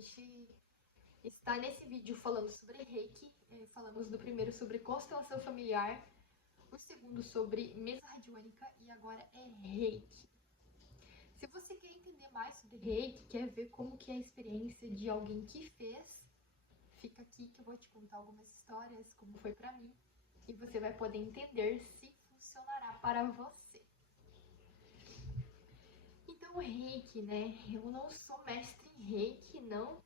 gente está nesse vídeo falando sobre Reiki. Falamos do primeiro sobre constelação familiar, o segundo sobre mesa radiônica e agora é Reiki. Se você quer entender mais sobre Reiki, quer ver como que é a experiência de alguém que fez, fica aqui que eu vou te contar algumas histórias, como foi pra mim, e você vai poder entender se funcionará para você. Então, Reiki, né? Eu não sou mestre em Reiki, não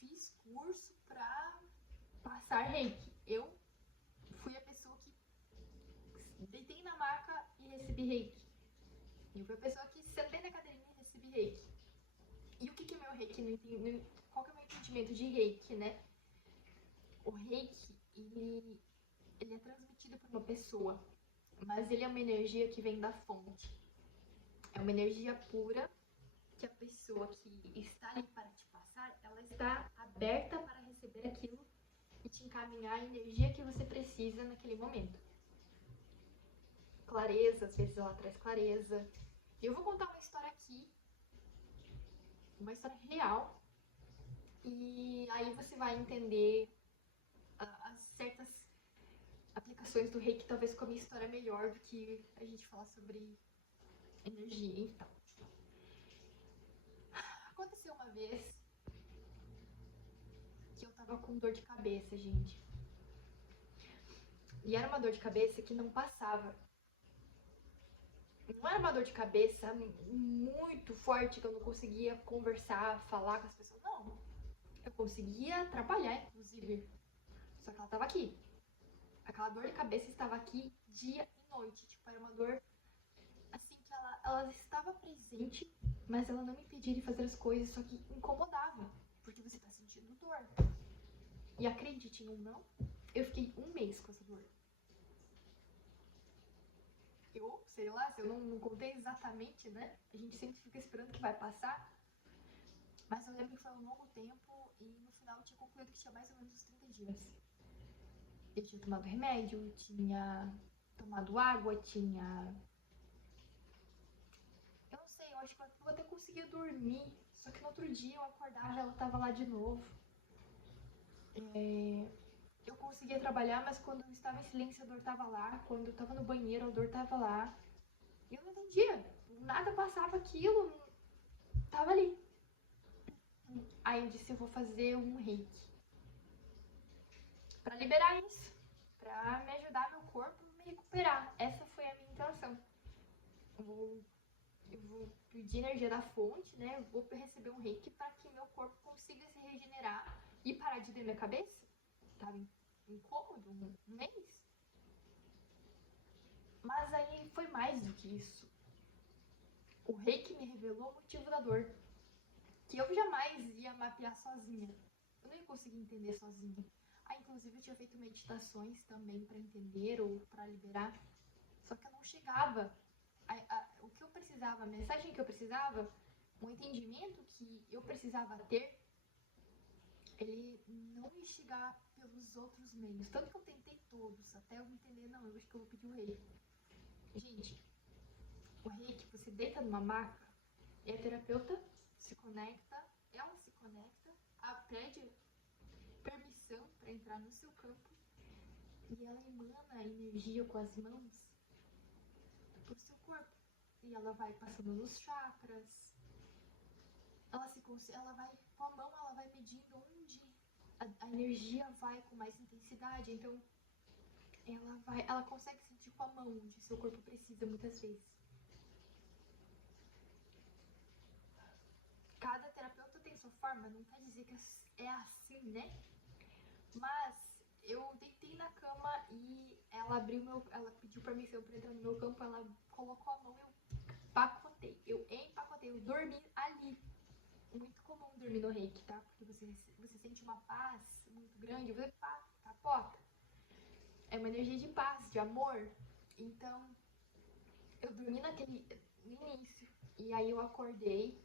fiz curso pra passar Reiki. Eu fui a pessoa que deitei na maca e recebi Reiki. Eu fui a pessoa que sentei na cadeirinha e recebi Reiki. E o que é meu Reiki? Qual que é o meu entendimento de Reiki, né? O Reiki, ele é transmitido por uma pessoa, mas ele é uma energia que vem da fonte. É uma energia pura que a pessoa que está ali para te passar, ela está aberta para receber aquilo e te encaminhar a energia que você precisa naquele momento. Clareza, às vezes ela traz clareza. E eu vou contar uma história aqui, uma história real, e aí você vai entender as certas aplicações do Reiki, talvez com a minha história melhor do que a gente falar sobre energia e tal. Aconteceu uma vez que eu tava com dor de cabeça, gente. E era uma dor de cabeça que não passava. Não era uma dor de cabeça muito forte que eu não conseguia conversar, falar com as pessoas. Não. Eu conseguia trabalhar, inclusive. Só que ela tava aqui. Aquela dor de cabeça estava aqui dia e noite. Tipo, era uma dor assim que ela estava presente, mas ela não me impedia de fazer as coisas, só que incomodava. Porque você tá sentindo dor. E acreditem ou não, eu fiquei um mês com essa dor. Eu, sei lá, se eu não contei exatamente, né? A gente sempre fica esperando que vai passar. Mas eu lembro que foi um longo tempo e no final eu tinha concluído que tinha mais ou menos uns 30 dias. Eu tinha tomado remédio, tinha tomado água, tinha... Eu não sei, eu acho que eu até conseguia dormir. Só que no outro dia eu acordava e ela tava lá de novo. Eu conseguia trabalhar, mas quando eu estava em silêncio a dor tava lá. Quando eu tava no banheiro a dor tava lá. E eu não entendia. Nada passava aquilo. Tava ali. Aí eu disse, eu vou fazer um Reiki. Pra liberar isso. Pra me ajudar meu corpo a me recuperar. Essa foi a minha intenção. Eu vou pedir energia da fonte, né? Eu vou receber um Reiki pra que meu corpo consiga se regenerar e parar de doer minha cabeça. Tava incômodo um mês. Mas aí foi mais do que isso. O Reiki me revelou o motivo da dor, que eu jamais ia mapear sozinha. Eu não ia conseguir entender sozinha. Inclusive eu tinha feito meditações também para entender ou para liberar, só que eu não chegava. O que eu precisava, a mensagem que eu precisava, o entendimento que eu precisava ter, ele não ia chegar pelos outros meios. Tanto que eu tentei todos, até eu entender, não, eu acho que eu vou pedir o Reiki. Gente, o Reiki, você deita numa maca, e a terapeuta se conecta, ela se conecta, pede permissão para entrar no seu campo e ela emana energia com as mãos pro seu corpo. E ela vai passando nos chakras, ela vai com a mão, ela vai medindo onde a energia vai com mais intensidade. Então ela consegue sentir com a mão onde seu corpo precisa muitas vezes. Cada terapeuta tem sua forma, não quer dizer que é assim, né? Mas eu deitei na cama e ela pediu permissão para entrar no meu campo, ela colocou a mão, eu empacotei, eu dormi ali. Muito comum dormir no Reiki, tá? Porque você sente uma paz muito grande, você capota. É uma energia de paz, de amor. Então, eu dormi no início. E aí eu acordei.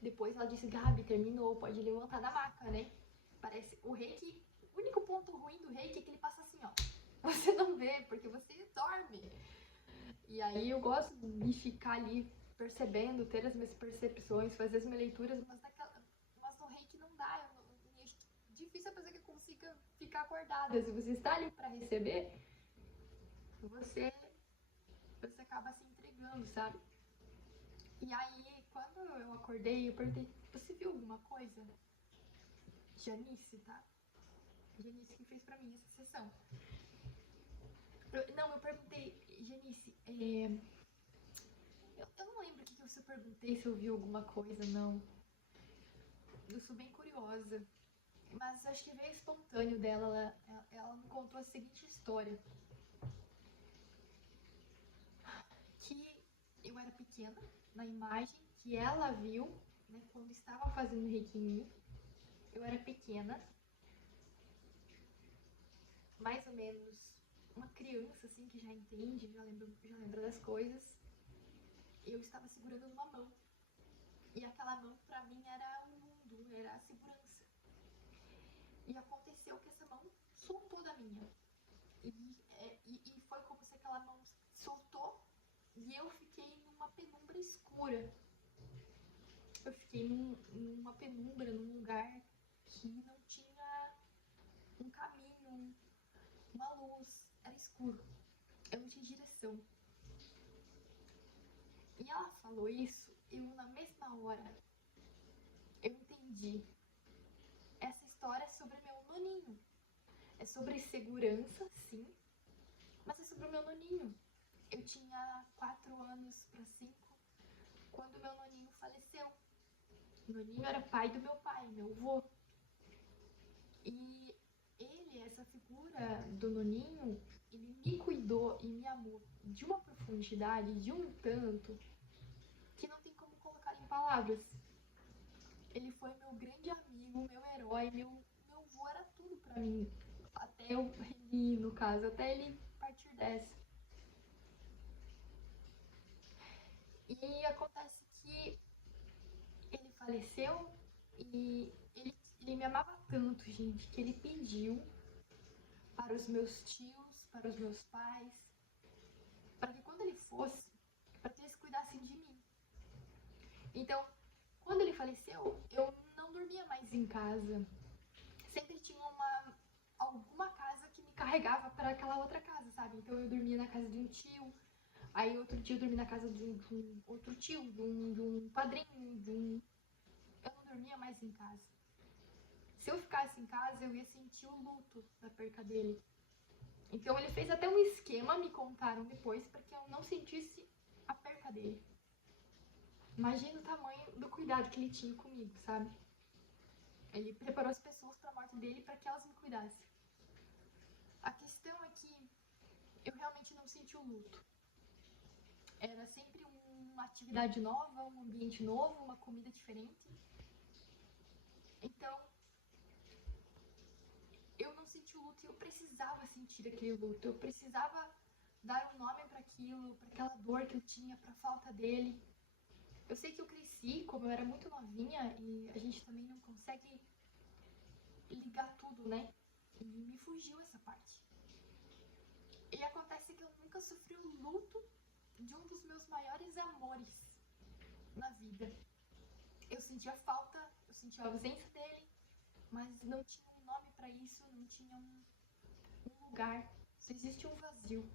Depois ela disse, Gabi, terminou, pode levantar da maca, né? Parece o Reiki, o único ponto ruim do Reiki é que ele passa assim, ó. Você não vê, porque você dorme. E aí eu gosto de ficar ali percebendo, ter as minhas percepções, fazer as minhas leituras, mas dá, é difícil a pessoa que consiga ficar acordada. Se você está ali para receber, você acaba se entregando, sabe? E aí, quando eu acordei, eu perguntei, você viu alguma coisa? Janice, tá? Janice que fez pra mim essa sessão. Eu perguntei, Janice, eu não lembro o que eu perguntei, se eu vi alguma coisa, não. Eu sou bem curiosa. Mas acho que veio espontâneo dela. Ela me contou a seguinte história. Que eu era pequena, na imagem que ela viu, né, quando estava fazendo reiki em mim. Eu era pequena. Mais ou menos uma criança, assim, que já entende, já lembra das coisas. Eu estava segurando numa mão. E aquela mão, pra mim, era o mundo, era a segurança. E aconteceu que essa mão soltou da minha. E foi como se aquela mão soltou e eu fiquei numa penumbra escura. Eu fiquei numa penumbra, num lugar que não tinha um caminho, uma luz, era escuro. Eu não tinha direção. E ela falou isso, eu na mesma hora, eu entendi. Essa história é sobre meu noninho. É sobre segurança, sim, mas é sobre o meu noninho. Eu tinha 4 anos para 5 quando meu noninho faleceu. O noninho era pai do meu pai, meu avô. E ele, essa figura do noninho, ele me cuidou e me amou de uma profundidade, de um tanto, que não tem como colocar em palavras. Ele foi meu grande amigo, meu herói, meu avô era tudo pra mim. Até ele, no caso, até ele partir dessa. E acontece que ele faleceu e ele me amava tanto, gente, que ele pediu para os meus tios, para os meus pais, para que quando ele fosse, para que eles cuidassem de mim. Então, quando ele faleceu, eu não dormia mais em casa. Sempre tinha alguma casa que me carregava para aquela outra casa, sabe? Então eu dormia na casa de um tio, aí outro dia eu dormia na casa de um outro tio, de um padrinho, eu não dormia mais em casa. Se eu ficasse em casa, eu ia sentir o luto da perca dele. Então ele fez até um esquema, me contaram depois, para que eu não sentisse a perca dele. Imagina o tamanho do cuidado que ele tinha comigo, sabe? Ele preparou as pessoas para a morte dele para que elas me cuidassem. A questão é que eu realmente não senti o luto. Era sempre uma atividade nova, um ambiente novo, uma comida diferente. Então, eu não senti o luto e eu precisava sentir aquele luto. Eu precisava dar um nome para aquilo, para aquela dor que eu tinha, para a falta dele. Eu sei que eu cresci, como eu era muito novinha, e a gente também não consegue ligar tudo, né? E me fugiu essa parte. E acontece que eu nunca sofri o luto de um dos meus maiores amores na vida. Eu sentia falta, eu sentia a ausência dele, mas não tinha um nome para isso, não tinha um lugar. Só existe um vazio.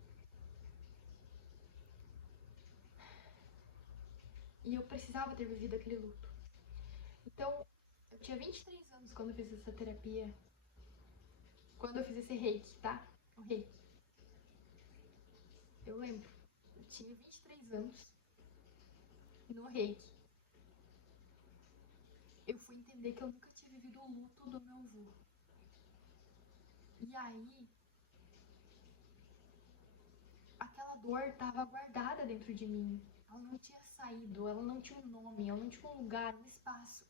E eu precisava ter vivido aquele luto. Então, eu tinha 23 anos quando eu fiz essa terapia. Quando eu fiz esse reiki, tá? O reiki. Eu lembro. Eu tinha 23 anos. No reiki. Eu fui entender que eu nunca tinha vivido o luto do meu avô. E aí, aquela dor tava guardada dentro de mim. Ela não tinha saído, ela não tinha um nome, ela não tinha um lugar, um espaço.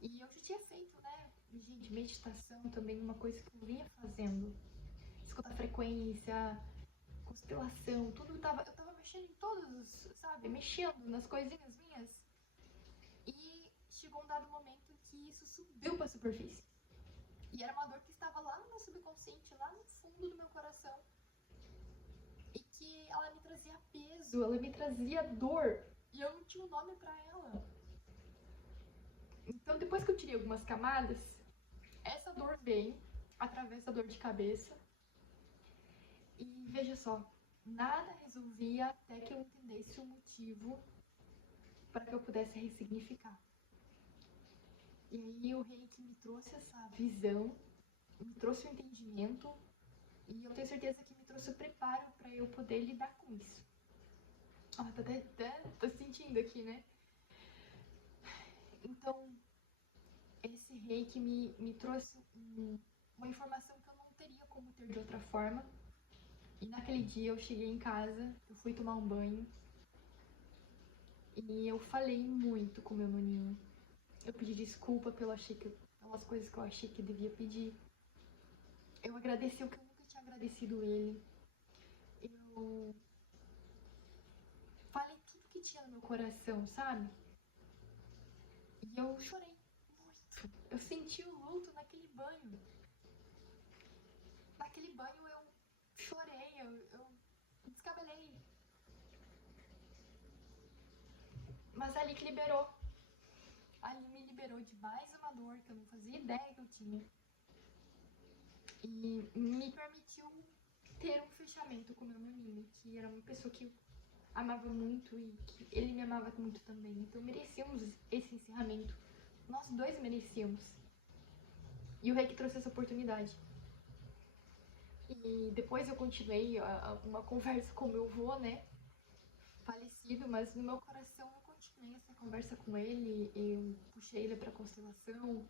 E eu já tinha feito, né, gente, meditação também, uma coisa que eu vinha fazendo. Escutar frequência, constelação, tudo eu tava mexendo em todos, sabe, mexendo nas coisinhas minhas. E chegou um dado momento que isso subiu pra superfície. E era uma dor que estava lá no meu subconsciente, lá no fundo do meu coração. E que ela me trazia peso, ela me trazia dor. E eu não tinha um nome pra ela. Então, depois que eu tirei algumas camadas, essa dor veio através da dor de cabeça. E veja só, nada resolvia até que eu entendesse o motivo para que eu pudesse ressignificar. E aí o Reiki me trouxe essa visão, me trouxe o entendimento, e eu tenho certeza que me trouxe o preparo para eu poder lidar com isso. Tô sentindo aqui, né? Então, esse Reiki me trouxe uma informação que eu não teria como ter de outra forma. E naquele dia eu cheguei em casa, eu fui tomar um banho, e eu falei muito com meu maninho. Eu pedi desculpa pelas coisas que eu achei que eu devia pedir. Eu agradeci o que eu nunca tinha agradecido ele. Eu falei tudo que tinha no meu coração, sabe? E eu chorei muito. Eu senti o luto naquele banho. Naquele banho eu chorei, eu descabelei. Mas ali que liberou. Ali me liberou de mais uma dor que eu não fazia ideia que eu tinha. E me permitiu ter um fechamento com meu maninho, que era uma pessoa que eu amava muito e que ele me amava muito também. Então merecíamos esse encerramento. Nós dois merecíamos. E o Reiki trouxe essa oportunidade. E depois eu continuei uma conversa com meu avô, né? Falecido, mas no meu coração eu continuei essa conversa com ele. Eu puxei ele pra constelação.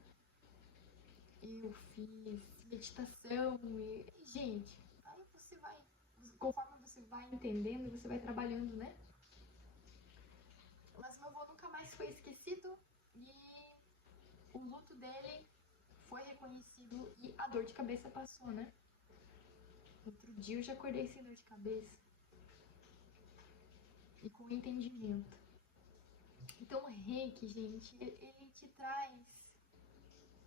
Eu fiz meditação e, gente, aí você vai, conforme você vai entendendo, você vai trabalhando, né? Mas meu avô nunca mais foi esquecido e o luto dele foi reconhecido e a dor de cabeça passou, né? Outro dia eu já acordei sem dor de cabeça e com entendimento. Então o Reiki, gente, ele te traz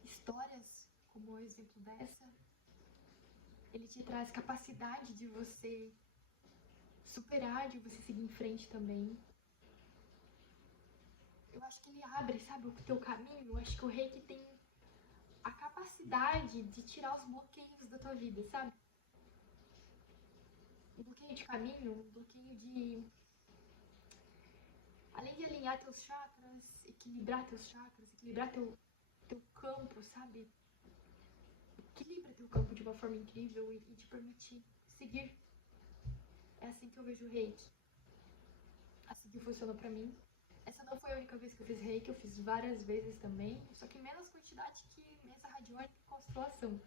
histórias como o exemplo dessa. Ele te traz capacidade de você superar, de você seguir em frente também. Eu acho que ele abre, sabe, o teu caminho. Eu acho que o Reiki tem a capacidade de tirar os bloqueios da tua vida, sabe? Um bloqueio de caminho, um bloqueio de... Além de alinhar teus chakras, equilibrar teu campo, sabe? Equilibra teu campo de uma forma incrível e te permite seguir. É assim que eu vejo o Reiki. Assim que funcionou pra mim. Essa não foi a única vez que eu fiz Reiki, eu fiz várias vezes também, só que menos quantidade que mesa radiônica e constelação.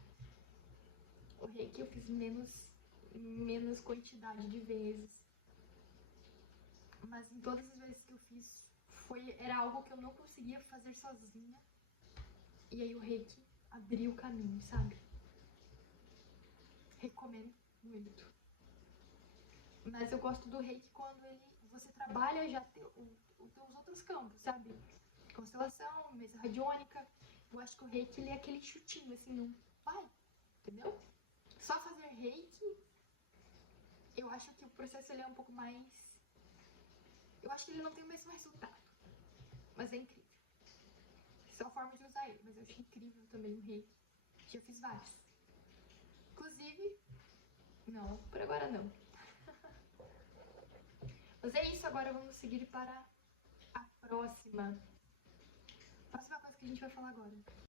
O Reiki eu fiz menos quantidade de vezes. Mas em todas as vezes que eu fiz, era algo que eu não conseguia fazer sozinha. E aí o Reiki abriu o caminho, sabe? Recomendo muito. Mas eu gosto do Reiki quando você trabalha já os teus outros campos, sabe? Constelação, mesa radiônica. Eu acho que o Reiki ele é aquele chutinho, assim, não vai, entendeu? Só fazer Reiki, eu acho que o processo ele é um pouco mais... Eu acho que ele não tem o mesmo resultado, mas é incrível. Só a forma de usar ele, mas eu acho incrível também o Reiki. Já fiz vários. Inclusive, não, por agora não. Mas é isso, agora vamos seguir para a próxima coisa que a gente vai falar agora.